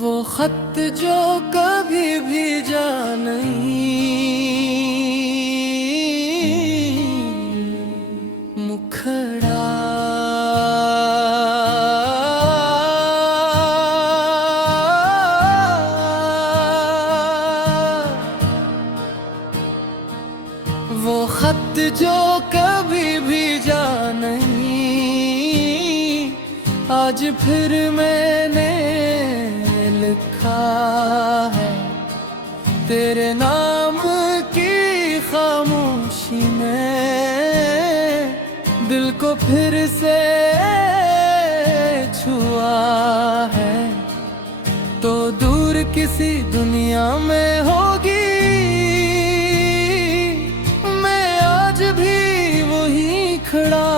वो खत जो कभी भेजा नहीं, मुखड़ा वो खत जो कभी भेजा नहीं, आज फिर मैंने लिखा है तेरे नाम की खामोशी में, दिल को फिर से छुआ है। तो दूर किसी दुनिया में होगी, मैं आज भी वही खड़ा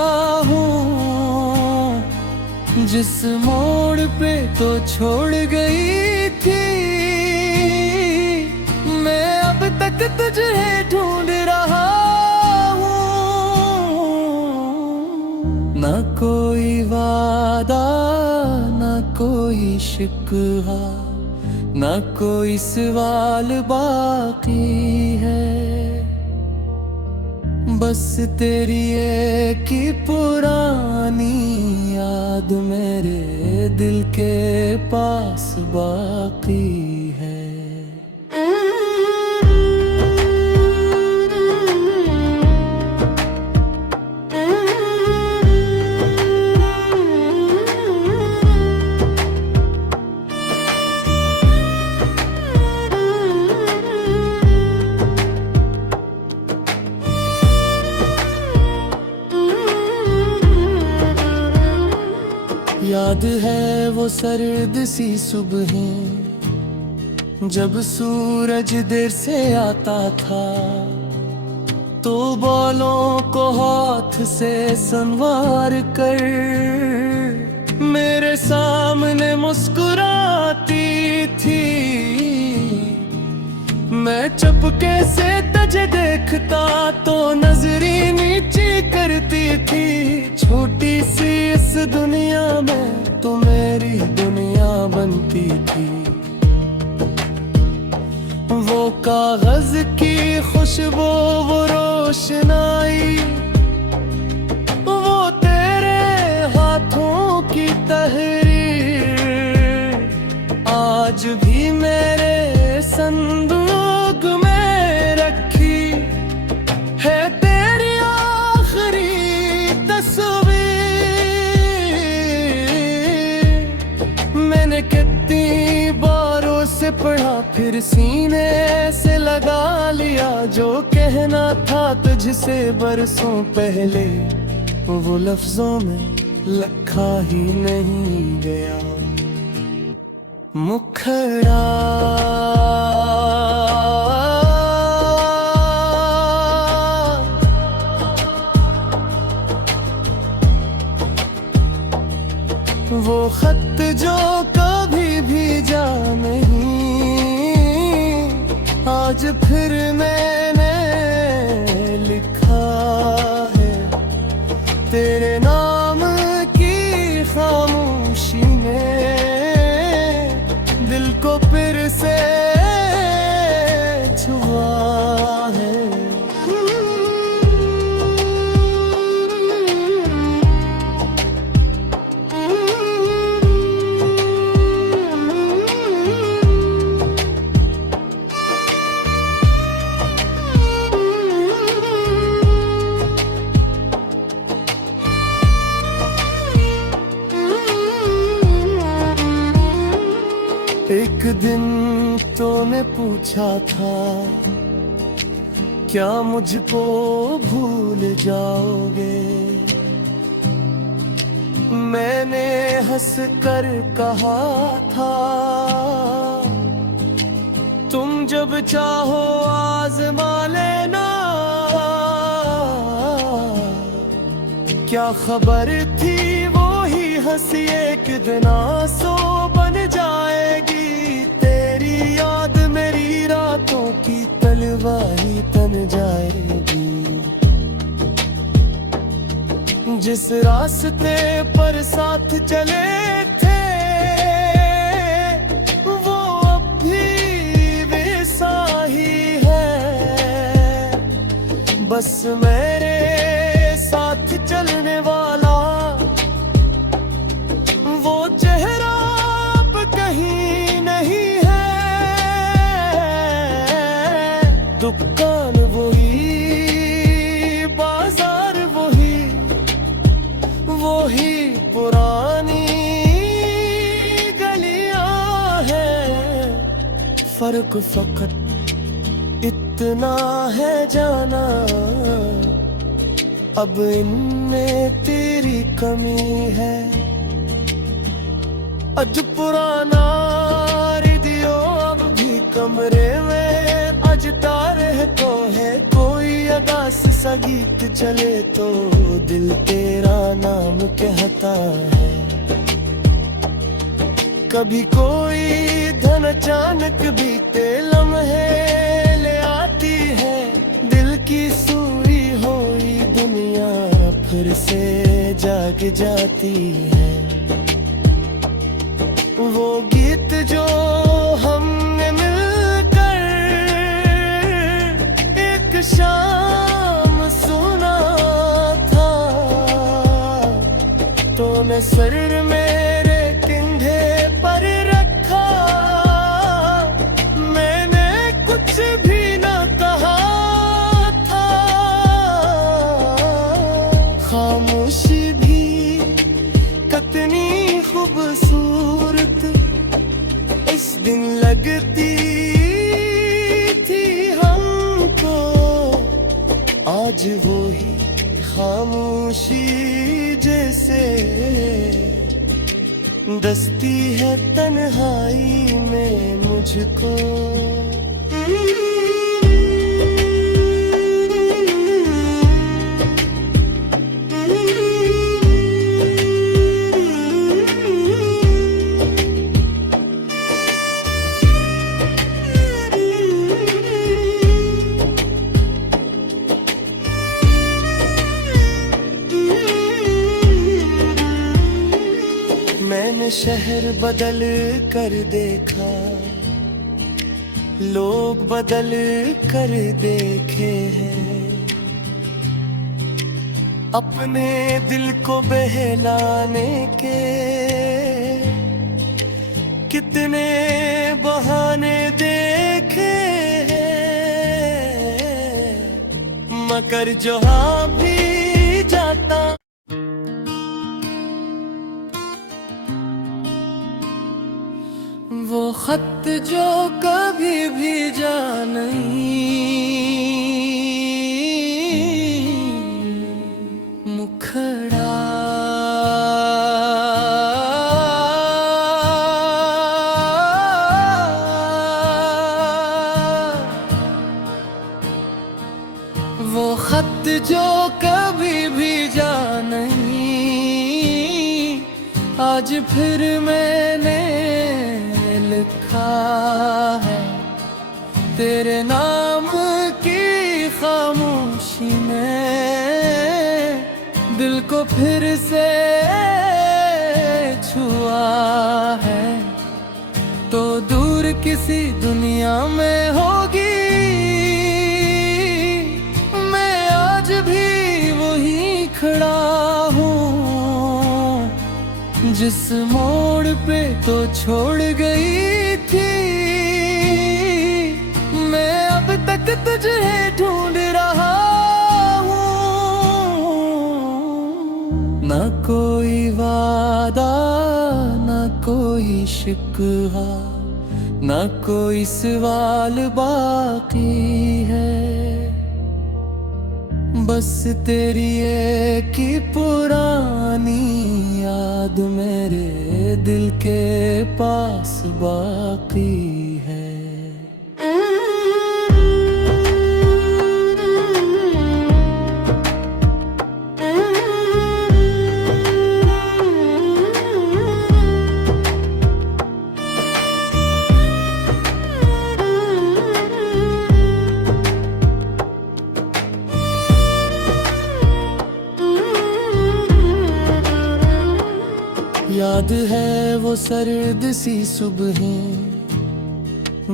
हूँ जिस मोड़ पे तो छोड़ गई थी। मैं अब तक तुझे ढूंढ रहा हूँ, ना कोई वादा, ना कोई शिकवा, ना कोई सवाल बाकी है। बस तेरी एक ही पुरानी याद मेरे दिल के पास बाकी है। याद है वो सर्द सी सुबहें, जब सूरज देर से आता था, तो बालों को हाथ से संवार कर मेरे सामने मुस्कुराती थी। मैं चुपके से तुझे देखता तो नजरें नीचे करती थी। छोटी सी इस दुनिया में तो मेरी दुनिया बनती थी। वो कागज की खुशबू, वो रोशनाई, वो तेरे हाथों की तहरीर, आज भी मेरे संदूक में रखी है तेरी आखिरी तस्वीर। मैंने कितनी बारों से पढ़ा, फिर सीने से लगा लिया, जो कहना था तुझसे बरसों पहले, वो लफ्जों में लिखा ही नहीं गया। मुखड़ा वो खत जो कभी भेजा नहीं, आज फिर मैंने लिखा है तेरे नाम की खामोशी में, दिल को फिर से छुआ है। एक दिन तूने पूछा था, क्या मुझको भूल जाओगे? मैंने हंस कर कहा था, तुम जब चाहो आजमा लेना। क्या खबर थी वो ही हंसी एक दिन आंसू बन जाएगी। तेरी याद मेरी रातों की तलवारी तन जाएगी। जिस रास्ते पर साथ चले थे बस मेरे साथ चलने वाला वो चेहरा अब कहीं नहीं है। दुकान वही, बाजार वही, वही पुरानी गलियां हैं। फर्क फकत इतना है जाना, अब इनमें तेरी कमी है। अज पुराना रेडियो अब भी कमरे में अजता रहे तो है। कोई अदास सा गीत चले तो दिल तेरा नाम कहता है। कभी कोई धन अचानक बीते लम्हे ले आती है। दिल की सूई हुई दुनिया फिर से जाग जाती है। वो गीत जो हमने मिलकर एक शाम सुना था, तो मैं सर मेरे कंधे पर रखा। मैंने कुछ भी न कहा था। खामोशी भी कितनी खूबसूरत इस दिन लगती थी हमको। आज वो ही खामोशी जैसे दस्ती है तन्हाई में मुझको। मैंने शहर बदल कर देखा, लोग बदल कर देखे हैं। अपने दिल को बहलाने के कितने बहाने देखे हैं। मगर जहाँ भी जाता वो खत जो कभी भी जा नहीं, मुखड़ा वो खत जो कभी भी जा नहीं, आज फिर मैंने लिखा है। तेरे नाम की खामोशी में दिल को फिर से छुआ है। तो दूर किसी दुनिया में होगी, मैं आज भी वही खड़ा हूँ जिस मोड़ पे तो छोड़ गई थी। मैं अब तक तुझे ढूंढ रहा हूँ। ना कोई वादा, ना कोई शिकवा, ना कोई सवाल बाकी है। बस तेरी एक ही पुरानी याद मेरे दिल के पास बाकी है। याद है वो सर्द सी सुबहें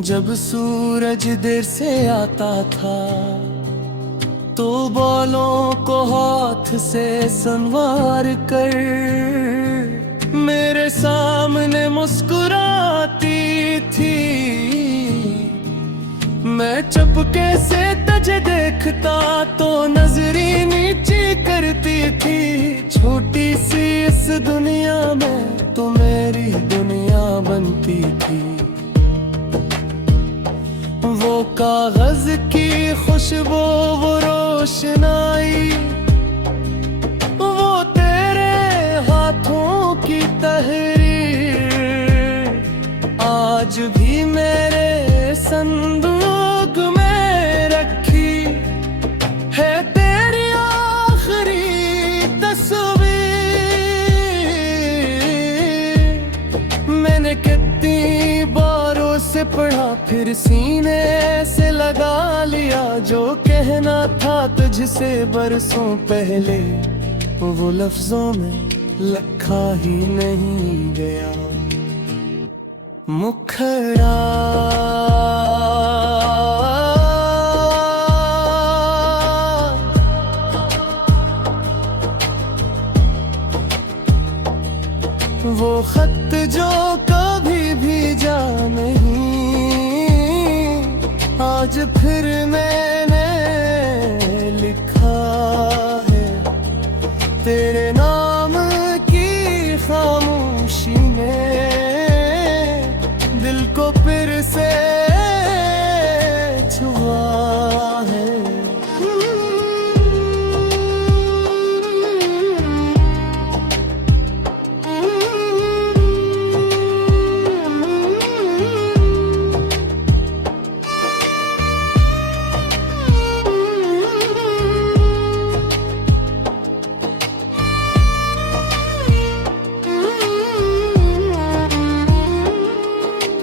जब सूरज देर से आता था। तू बालों को हाथ से संवार कर मेरे सामने मुस्कुराती थी। मैं चुपके से तुझे देखता तो नजरी नीचे करती थी। छोटी सी इस दुनिया में तू मेरी दुनिया बनती थी। वो कागज की खुशबू, वो रोशनाई, वो तेरे हाथों की तहरीर आज भी मेरे संदूक में रखी है। तेरी आखिरी तस्वीर मैंने कितनी बारों से पढ़ा, फिर सीने से लगा लिया। जो कहना था तुझसे बरसों पहले, वो लफ्जों में लिखा ही नहीं गया। मुखड़ा वो खत जो कभी भेजा नहीं, आज फिर मैंने लिखा है। तेरे नाम की खामोशी में दिल को फिर से छुआ है।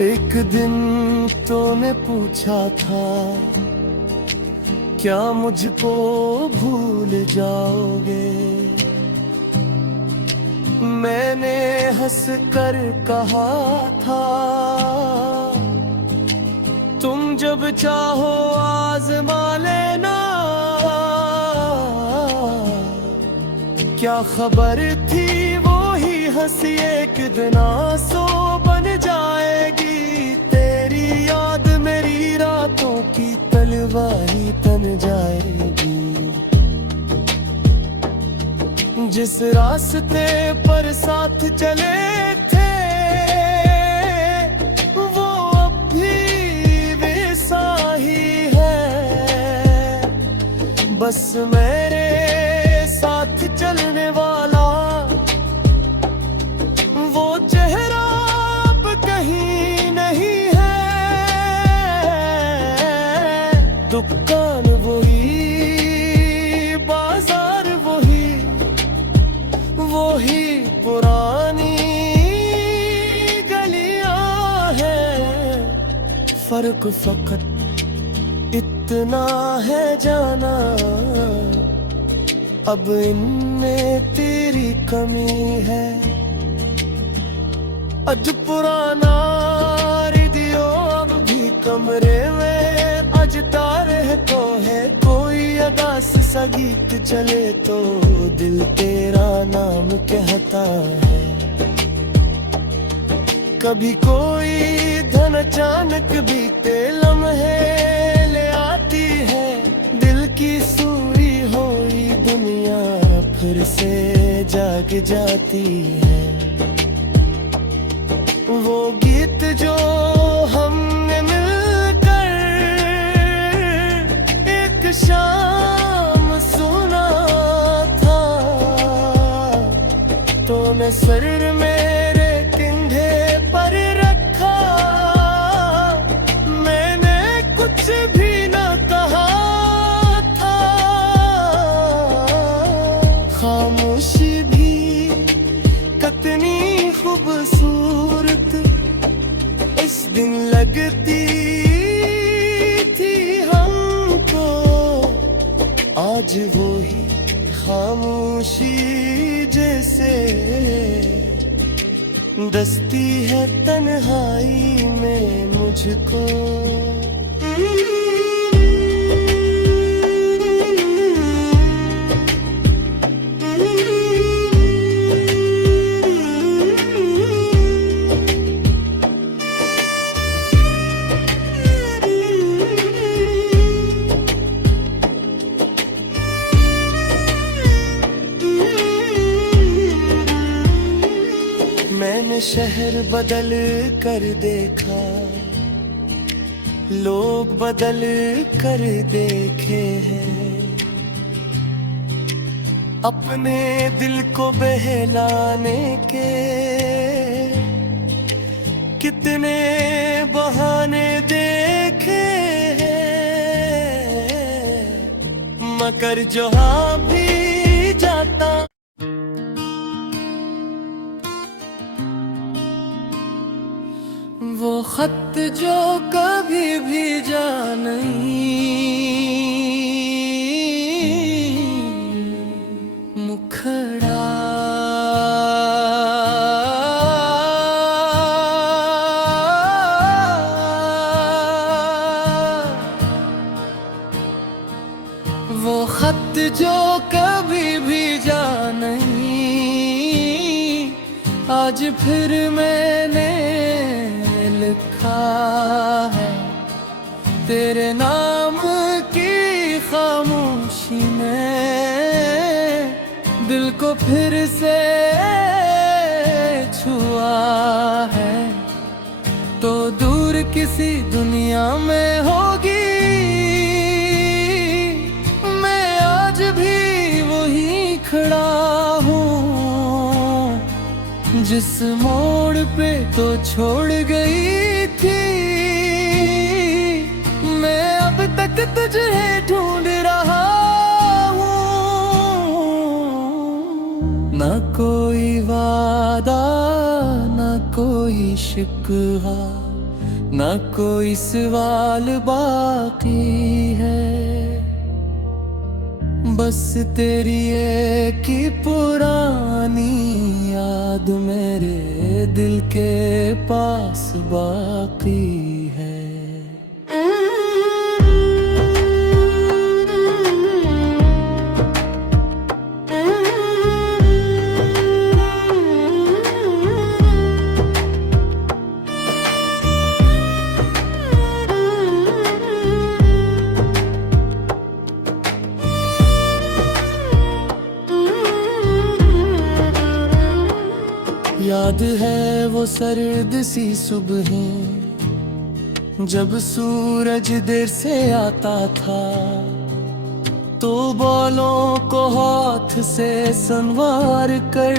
एक दिन तूने पूछा था, क्या मुझको भूल जाओगे? मैंने हंस कर कहा था, तुम जब चाहो आज़मा लेना। क्या खबर थी वो ही हंसी एक दिन आंसू बन जाएगी। तेरी याद मेरी रातों की तलवारी तन जाएगी। जिस रास्ते पर साथ चले थे वो अब भी वैसा ही है। बस मेरे साथ चलने वाला वो चेहरा अब कहीं नहीं है। दुकान वही, बाजार वही, वही पुरानी गलियां हैं। फर्क फकत इतना है जाना, अब इनमें तेरी कमी है। अज पुराना रेडियो अब भी कमरे में अजता रहता है। कोई अदास सा गीत चले तो दिल तेरा नाम कहता है। कभी कोई धन अचानक बीते लम्हे ले आती है। दिल की सूरी हुई दुनिया फिर से जाग जाती है। वो गीत जो हमने मिलकर एक शाम सुना था, तूने सर मेरे कंधे पर रखा। मैंने कुछ भी न कहा था। खामोशी भी कितनी खूबसूरत इस दिन लगती थी हमको। आज वो ही खामोशी जैसे दस्ती है तन्हाई में मुझको। मैंने शहर बदल कर देखा, लोग बदल कर देखे हैं, अपने दिल को बहलाने के कितने बहाने देखे हैं, मगर जहाँ भी जाता वो खत जो कभी भेजा नहीं, मुखड़ा वो खत जो कभी भेजा नहीं, आज फिर मैंने लिखा है तेरे नाम की खामोशी में, दिल को फिर से छुआ है, तो दूर किसी दुनिया में होगी, मैं आज भी वही खड़ा हूँ जिस मोड़ पे तो छोड़ गई थी, मैं अब तक तुझे ढूंढ रहा हूँ, ना कोई वादा ना कोई शिकवा, ना कोई सवाल बाकी है, बस तेरी एक ही पुरानी याद मेरे दिल के पास बाकी है। याद है वो सर्द सी सुबहें जब सूरज देर से आता था, तो बालों को हाथ से संवार कर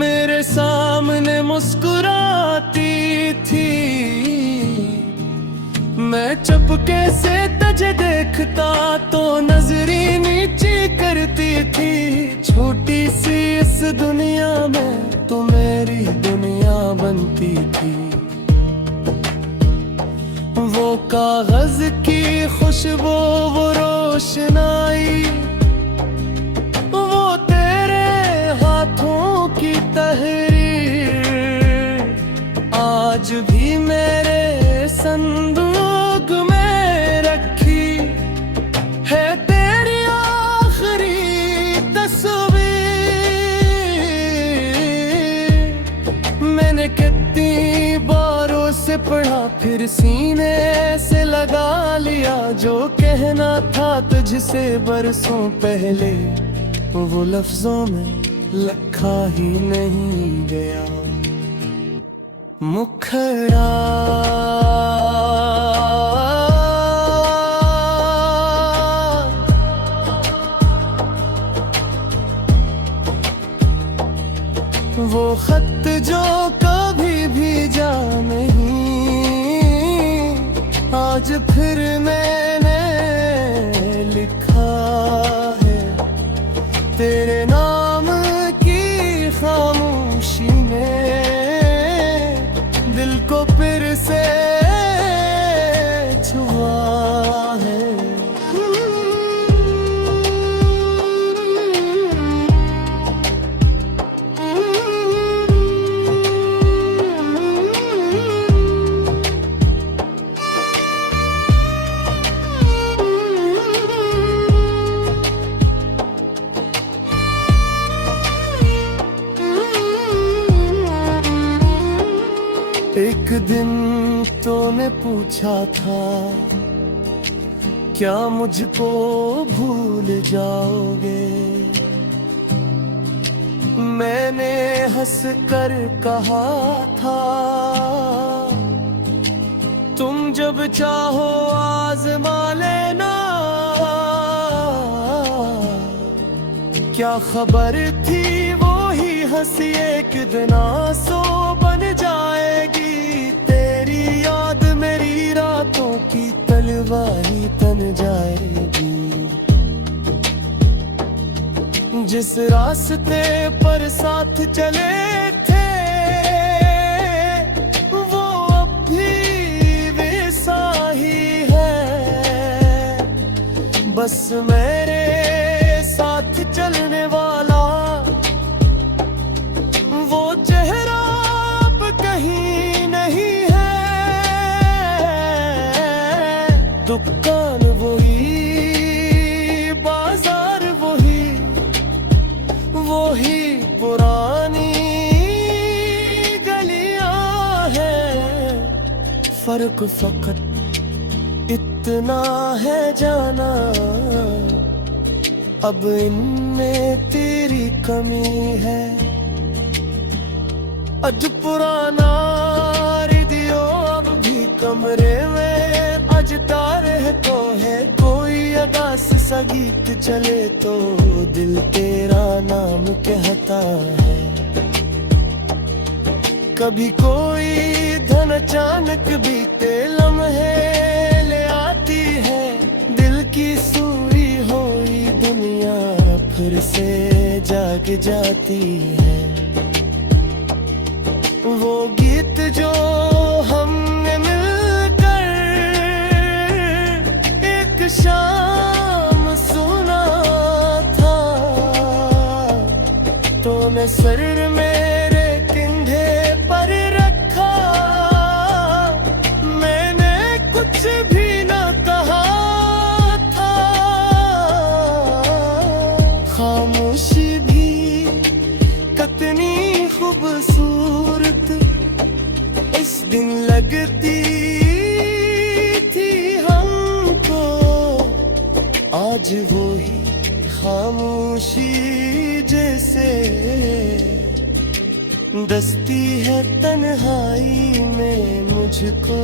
मेरे सामने मुस्कुराती थी, मैं चुपके से तुझे देखता तो नजरी नीचे करती थी, छोटी सी इस दुनिया में तो मेरी दुनिया बनती थी, वो कागज की खुशबू वो रोशनाई, वो तेरे हाथों की तहरीर आज भी मेरे संदूक में रखी है, तेरी आखिरी तस्वीर, मैंने कितनी बारों से पढ़ा फिर सीने से लगा लिया, जो कहना था तुझसे बरसों पहले वो लफ्जों में लिखा ही नहीं गया, मुखड़ा वो खत जो कभी भेजा नहीं, आज फिर मैंने लिखा है तेरे नाम की खामोशी में, दिल को फिर से छुआ है। एक दिन तूने पूछा था क्या मुझको भूल जाओगे, मैंने हंस कर कहा था, तुम जब चाहो आजमा लेना। क्या खबर थी वो ही हंसी एक दिन आंसू बन जाएगी। तेरी याद मेरी रातों की तलवारी तन जाएगी। जिस रास्ते पर साथ चले थे वो अब भी वैसा ही है। बस मेरे साथ चलने वाला वो चेहरा अब कहीं नहीं है। दुकान वही, बाजार वही, वही पुरानी गलियां हैं। फर्क फकत इतना है जाना, अब इनमें तेरी कमी है। अज पुराना रेडियो अब भी कमरे में अजता रहता है। कोई अदास सा गीत चले तो दिल तेरा नाम कहता है। कभी कोई धन अचानक बीते लम्हे ले आती है। दिल की सुई हुई दुनिया फिर से जाग जाती है। वो गीत जो हमने मिलकर एक शाम सुना था, तो मैं सर मेरे कंधे पर रखा। मैंने कुछ भी न कहा था। खामोशी भी कितनी खूबसूरत इस दिन लगती थी हमको। आज वो ही खामोशी जैसे दस्ती है तन्हाई में मुझको।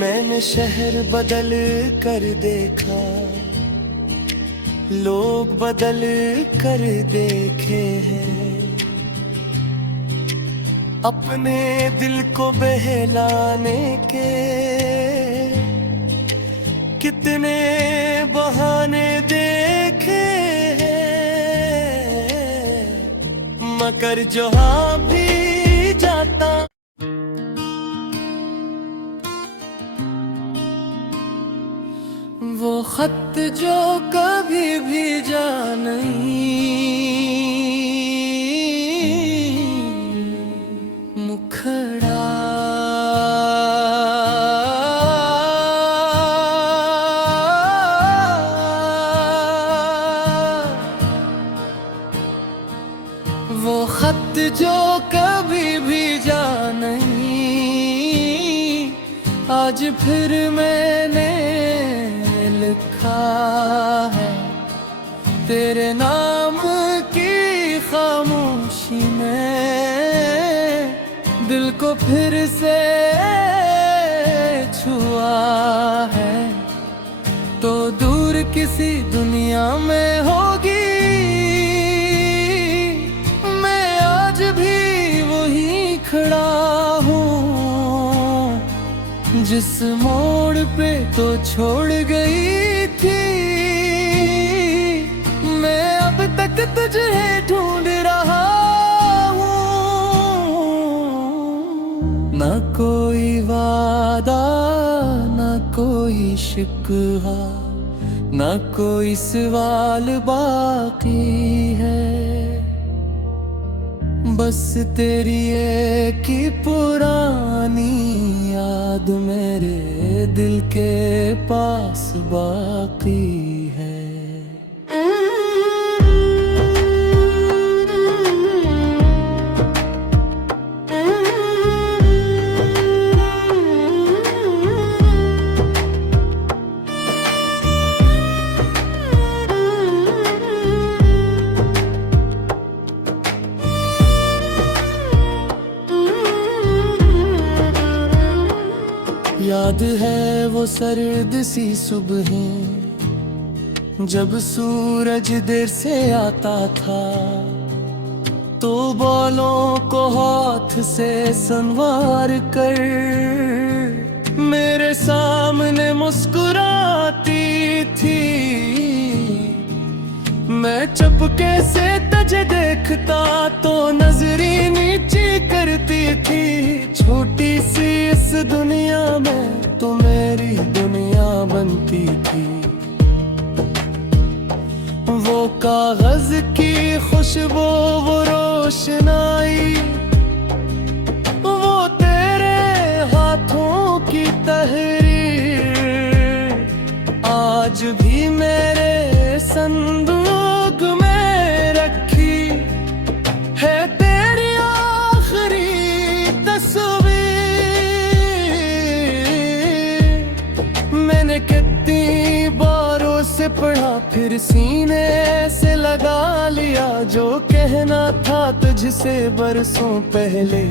मैंने शहर बदल कर देखा, लोग बदल कर देखे हैं। अपने दिल को बहलाने के कितने बहाने देखे हैं। मगर जहाँ भी जाता वो खत जो कभी भी जा नहीं, मुखड़ा वो खत जो कभी भी जा नहीं। आज फिर मैंने लिखा है तेरे नाम की खामोशी में। दिल को फिर से छुआ है तो दूर किसी दुनिया में होगी। मैं आज भी वही खड़ा हूँ जिस मोड़ पे तो छोड़ गई थी। मैं अब तक तुझे ढूंढ रहा हूँ। ना कोई वादा, ना कोई शिकवा, ना कोई सवाल बाकी है। बस तेरी एक ही पुरानी याद मेरे के पास बाकी है। याद है वो सर्द सी सुबहें जब सूरज देर से आता था, तो बालों को हाथ से संवार कर मेरे सामने मुस्कुराती थी। मैं चुपके से तुझे देखता तो नजरें नीचे करती थी। छोटी सी इस दुनिया में तो मेरी दुनिया बनती थी। वो कागज की खुशबू, वो रोशनाई, वो तेरे हाथों की तहरीर आज भी मेरे संदूक में रखी है। तेरी आखिरी तस्वीर मैंने कितनी बारों से पढ़ा, फिर सीने से लगा लिया। जो कहना था तुझसे बरसों पहले,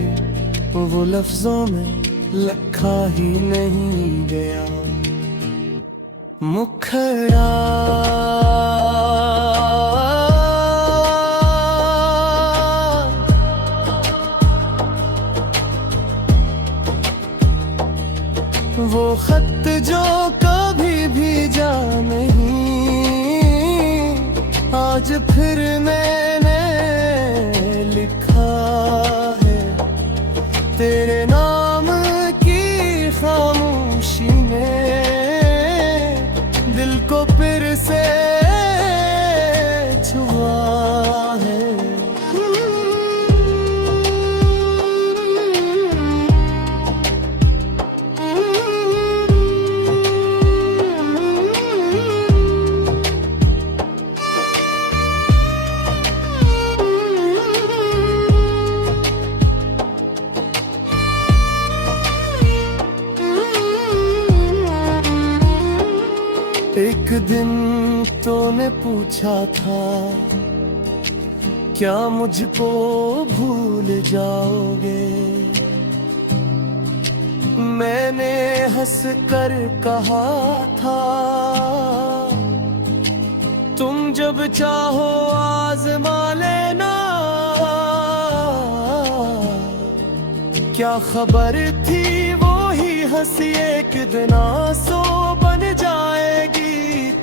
वो लफ्जों में लिखा ही नहीं गया। मुखड़ा वो खत जो कभी भीजा नहीं, आज फिर मैंने लिखा है। तेरे नाम की खामोशी में दिल को फिर से छुआ है। एक दिन तूने पूछा था, क्या मुझको भूल जाओगे? मैंने हंस कर कहा था, तुम जब चाहो आजमा लेना। क्या खबर थी वो ही हंसी एक दिन आंसू बन जाएगी।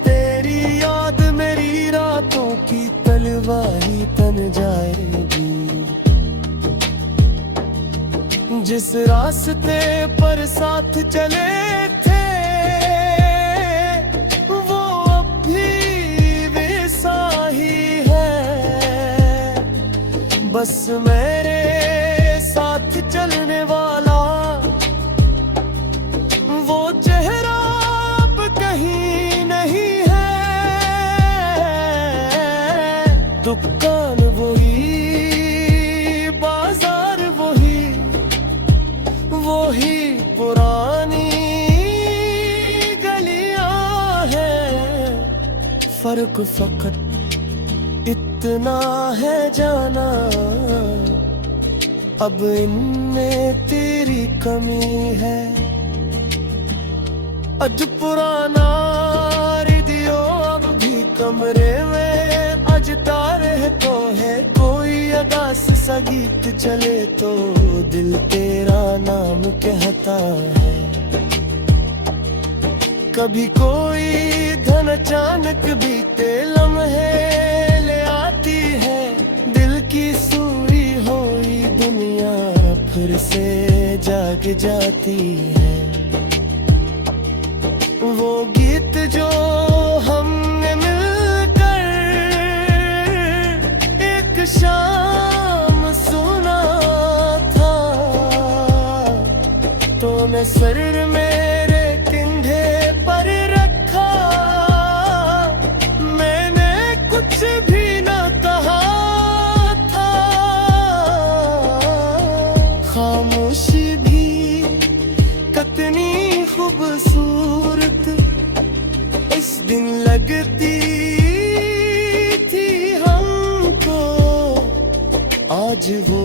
तेरी याद मेरी रातों की तलवारी तन जाएगी। जिस रास्ते पर साथ चले थे वो अब भी वैसा ही है। बस मेरे साथ चलने वाला वो चेहरा अब कहीं नहीं है। दुकान वही, बाजार वही, वही पुरानी गलियां हैं। फर्क फकत इतना है जाना, अब इनमें तेरी कमी है। अज पुराना रेडियो अब भी कमरे में अजता रहे तो है। कोई अदास सा गीत चले तो दिल तेरा नाम कहता है। कभी कोई धन अचानक बीते लम्हे ले आती है। दिल की सूरी हुई दुनिया फिर से जाग जाती है। वो गीत जो हमने मिलकर एक शाम सुना था, तो मैं सर मेरे कंधे खामोशी भी कितनी खूबसूरत इस दिन लगती थी हमको, आज वो